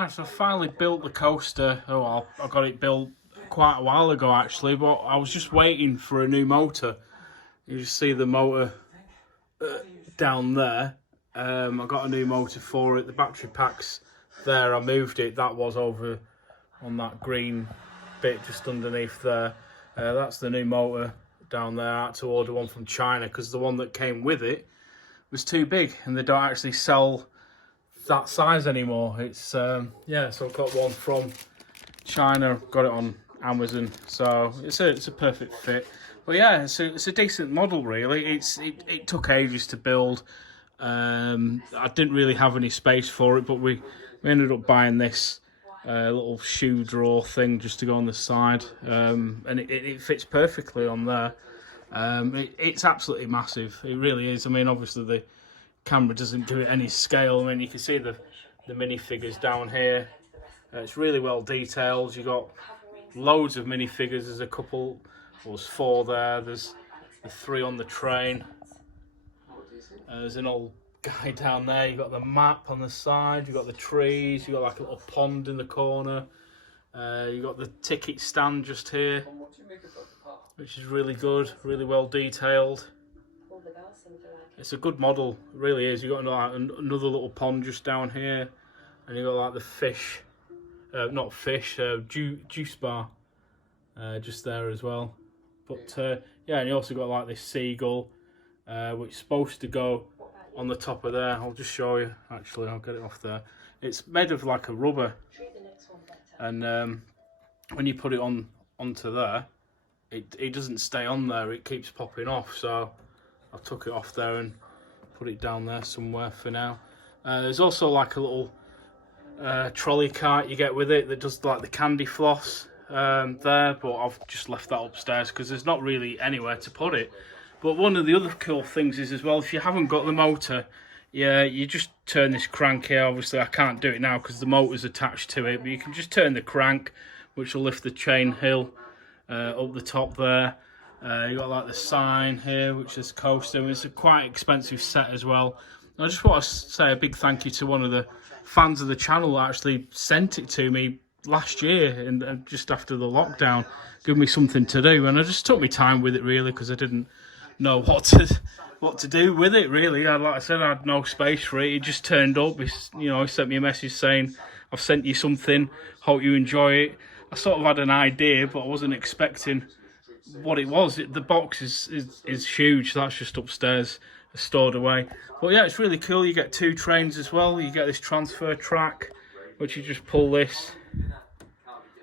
Right, so I finally built the coaster. Oh, well, I got it built quite a while ago actually, but I was just waiting for a new motor. You just see the motor down there. I got a new motor for it. The battery pack's there. I moved it. That was over on that green bit just underneath there. That's the new motor down there. I had to order one from China because the one that came with it was too big, and they don't actually sell that size anymore. It's yeah, so I've got one from China, got it on Amazon, so it's a perfect fit. But yeah, it's a decent model really. It took ages to build. I didn't really have any space for it, but we ended up buying this little shoe drawer thing just to go on the side, and it fits perfectly on there. It's absolutely massive. It really is. I mean, obviously the camera doesn't give it any scale. I mean, you can see the minifigures down here. It's really well detailed. You got loads of minifigures. There's a couple. Well, there's 4 there. There's the 3 on the train. There's an old guy down there. You got the map on the side. You got the trees. You got like a little pond in the corner. You got the ticket stand just here, which is really good. Really well detailed. It's a good model, it really is. You got like another little pond just down here, and you got like the fish, not fish, juice bar, just there as well. But yeah, and you also got like this seagull, which is supposed to go on the top of there. I'll just show you. Actually, I'll get it off there. It's made of like a rubber, and when you put it onto there, it doesn't stay on there. It keeps popping off. So I took it off there and put it down there somewhere for now. There's also like a little trolley cart you get with it that does like the candy floss there, but I've just left that upstairs because there's not really anywhere to put it. But one of the other cool things is as well, if you haven't got the motor, yeah, you just turn this crank here. Obviously I can't do it now because the motor's attached to it, but you can just turn the crank, which will lift the chain hill up the top there. You got like the sign here, which is coaster. It's a quite expensive set as well. I just want to say a big thank you to one of the fans of the channel that actually sent it to me last year, and just after the lockdown, give me something to do, and I just took my time with it really because I didn't know what to do with it really. Like I said, I had no space for it. It just turned up. He sent me a message saying, "I've sent you something. Hope you enjoy it." I sort of had an idea, but I wasn't expecting what it was. The box is huge. That's just upstairs, stored away. But yeah, it's really cool. You get 2 trains as well. You get this transfer track, which you just pull this,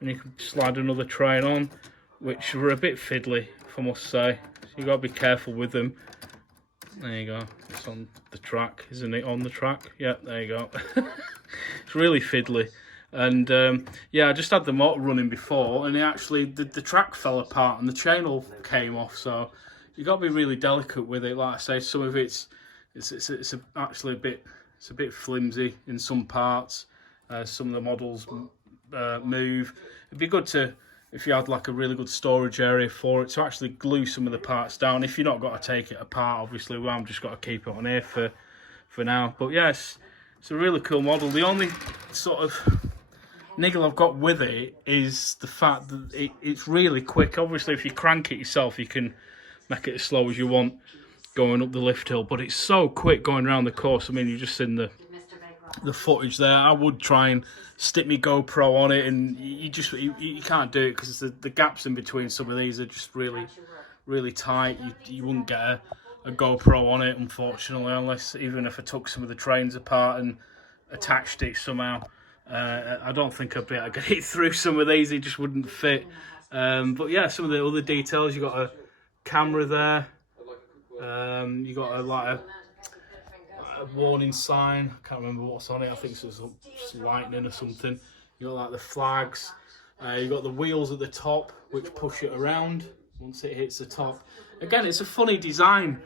and you can slide another train on, which were a bit fiddly, if I must say. So you got to be careful with them. There you go. It's on the track, isn't it? On the track. Yeah, there you go. It's really fiddly. And yeah, I just had the motor running before, and the track fell apart and the chain all came off. So you got to be really delicate with it. Like I say, some of it's actually a bit flimsy in some parts. Some of the models move. It'd be good to, if you had like a really good storage area for it, to actually glue some of the parts down. If you're not got to take it apart, obviously, well, I'm just got to keep it on here for now. But yes, it's a really cool model. The only sort of niggle I've got with it is the fact that it's really quick. Obviously, if you crank it yourself, you can make it as slow as you want going up the lift hill, but it's so quick going around the course. I mean, you've just seen the footage there. I would try and stick my GoPro on it, and you can't do it because the gaps in between some of these are just really tight. You wouldn't get a GoPro on it, unfortunately, unless even if I took some of the trains apart and attached it somehow. I don't think I'd be able to get it through some of these. It just wouldn't fit. But yeah, some of the other details. You got a camera there. You got a warning sign. I can't remember what's on it. I think it's just lightning or something. You got like the flags. You got the wheels at the top, which push it around once it hits the top. Again, it's a funny design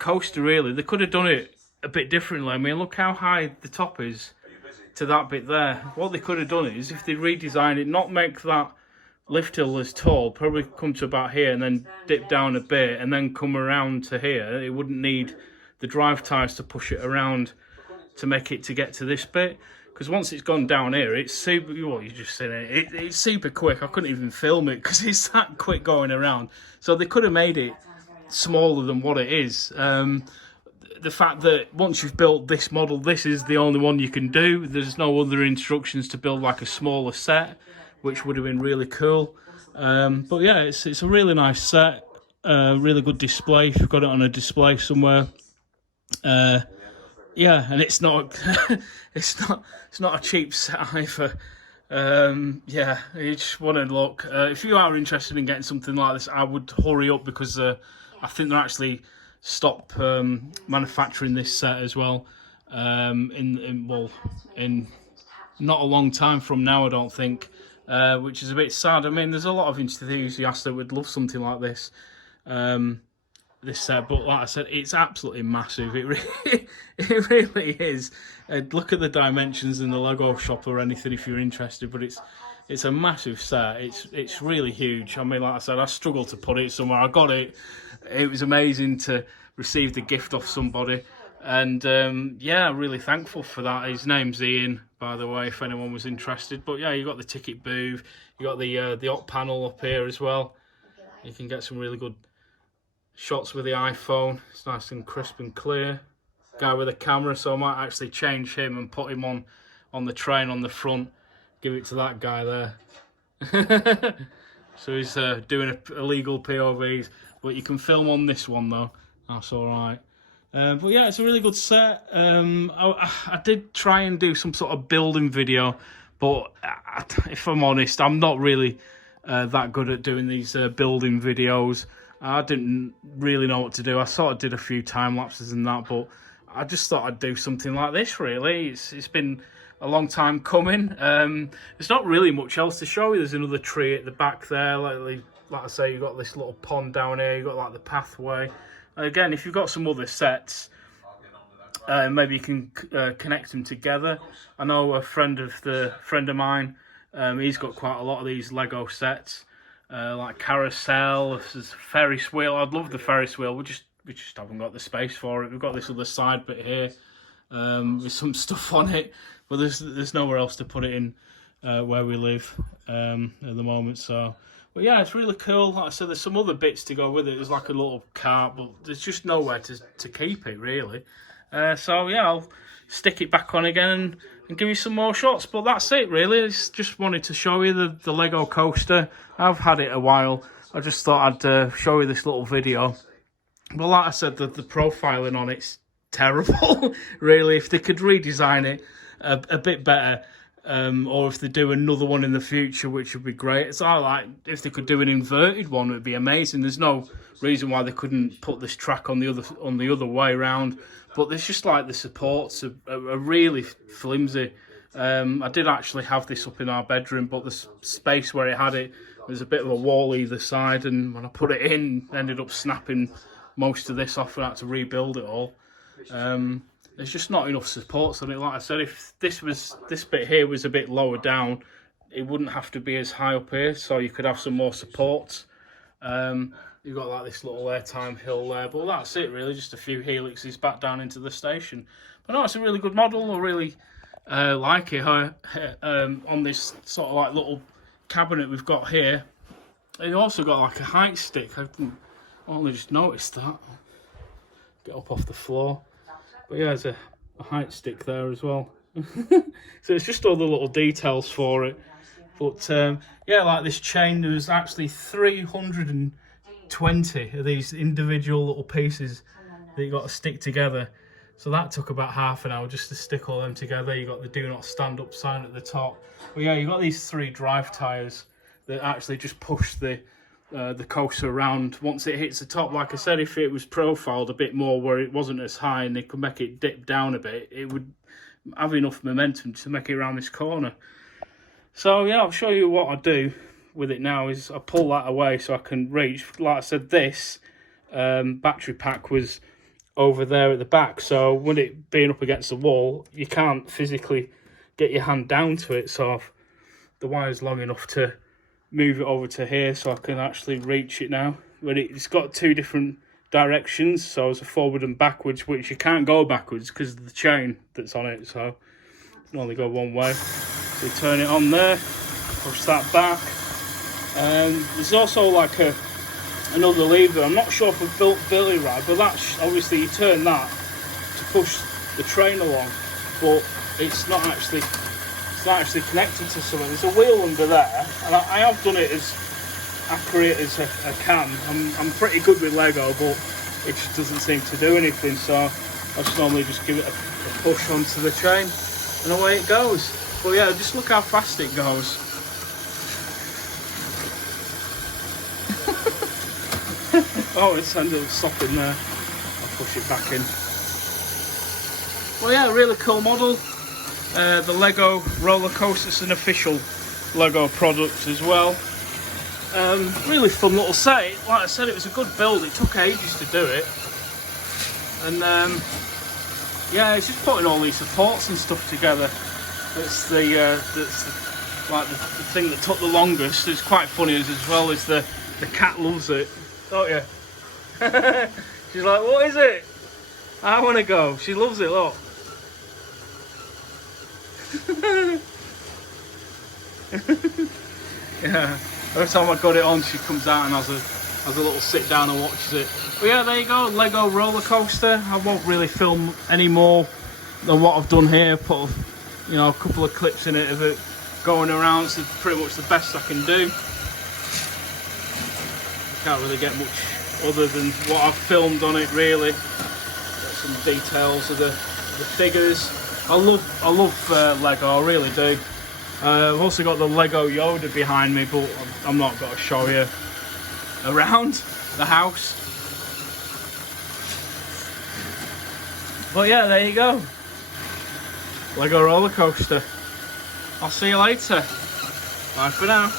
coaster. Really, they could have done it a bit differently. I mean, look how high the top is to that bit there. What they could have done is, if they redesigned it, not make that lift hill as tall, probably come to about here and then dip down a bit and then come around to here. It wouldn't need the drive tyres to push it around to make it to get to this bit, because once it's gone down here, it's super. Well, you just seen it. It's super quick. I couldn't even film it because it's that quick going around. So they could have made it smaller than what it is. The fact that once you've built this model, this is the only one you can do. There's no other instructions to build like a smaller set, which would have been really cool. But yeah, it's a really nice set. Really good display. If you've got it on a display somewhere. Yeah, and it's not it's not a cheap set either. Yeah, you just want to look. If you are interested in getting something like this, I would hurry up, because I think they're actually stop manufacturing this set as well. In not a long time from now, I don't think, which is a bit sad. I mean, there's a lot of enthusiasts that would love something like this. This set, but like I said, it's absolutely massive. It really is. Look at the dimensions in the Lego shop or anything if you're interested. But it's a massive set. It's really huge. I mean, like I said, I struggled to put it somewhere. I got it. It was amazing to receive the gift off somebody, and yeah, really thankful for that. His name's Ian, by the way, if anyone was interested. But yeah, you got the ticket booth. You got the op panel up here as well. You can get some really good shots with the iPhone. It's nice and crisp and clear. Guy with a camera, so I might actually change him and put him on the train on the front. Give it to that guy there. So he's doing illegal POVs, but you can film on this one though. That's all right. But yeah, it's a really good set. I did try and do some sort of building video, but if I'm honest, I'm not really that good at doing these building videos. I didn't really know what to do. I sort of did a few time lapses and that, but I just thought I'd do something like this. Really, it's been a long time coming. There's not really much else to show you. There's another tree at the back there. Like I say, you've got this little pond down here. You've got like the pathway. Again, if you've got some other sets, maybe you can connect them together. I know a friend of mine. He's got quite a lot of these Lego sets. Like carousel, there's Ferris wheel. I'd love the Ferris wheel. We just haven't got the space for it. We've got this other side bit here with some stuff on it, but there's nowhere else to put it in where we live at the moment. So, but yeah, it's really cool. Like I said, there's some other bits to go with it. There's like a little cart, but there's just nowhere to keep it really. So yeah, I'll stick it back on again and give you some more shots. But that's it really. I just wanted to show you the Lego coaster. I've had it a while. I just thought I'd show you this little video. But like I said, the profiling on it's terrible. Really, if they could redesign it a bit better, or if they do another one in the future, which would be great. It's like if they could do an inverted one, it would be amazing. There's no reason why they couldn't put this track on the other way around. But there's just like the supports are really flimsy. I did actually have this up in our bedroom, but the space where it had it, there's a bit of a wall either side, and when I put it in, ended up snapping most of this off and had to rebuild it all. There's just not enough supports on it. Like I said, if this bit here was a bit lower down, it wouldn't have to be as high up here, so you could have some more supports. You've got like this little airtime hill there, but that's it really, just a few helixes back down into the station. But no, it's a really good model. I really like it. On this sort of like little cabinet we've got here, it also got like a height stick. I only just noticed that. Get up off the floor. But yeah, there's a height stick there as well. So it's just all the little details for it. But yeah, like this chain, there was actually 320 of these individual little pieces that you got to stick together. So that took about half an hour just to stick all them together. You got the do not stand up sign at the top. But yeah, you got these 3 drive tyres that actually just push the coaster around once it hits the top. Like I said, if it was profiled a bit more where it wasn't as high and they could make it dip down a bit, it would have enough momentum to make it around this corner. So yeah, I'll show you what I do with it now. Is I pull that away so I can reach. Like I said, this battery pack was over there at the back, so when it being up against the wall, you can't physically get your hand down to it. So the wire's long enough to move it over to here so I can actually reach it now. But it's got 2 different directions, so it's a forward and backwards, which you can't go backwards because of the chain that's on it. So can only go one way. So you turn it on there, push that back. There's also like another lever. I'm not sure if I've built it right, but that's obviously you turn that to push the train along, but it's not actually connected to something. There's a wheel under there, and I have done it as accurate as I can. I'm pretty good with Lego, but it just doesn't seem to do anything, so I just normally just give it a push onto the train and away it goes. But yeah, just look how fast it goes. Oh, it's ended up stopping there. I'll push it back in. Well, yeah, really cool model. The Lego roller coaster is an official Lego product as well. Really fun little set. Like I said, it was a good build. It took ages to do it, and yeah, it's just putting all these supports and stuff together. That's the thing that took the longest. It's quite funny as well as the cat loves it, don't you? She's like, what is it? I want to go. She loves it, look. Yeah, every time I got it on, she comes out and has a little sit down and watches it. But yeah, there you go, Lego roller coaster. I won't really film any more than what I've done here. Put a couple of clips in it of it going around. So it's pretty much the best I can do. Can't really get much other than what I've filmed on it, really. Got some details of the figures. I love Lego, I really do. I've also got the Lego Yoda behind me, but I'm not going to show you around the house. But yeah, there you go. Lego roller coaster. I'll see you later. Bye for now.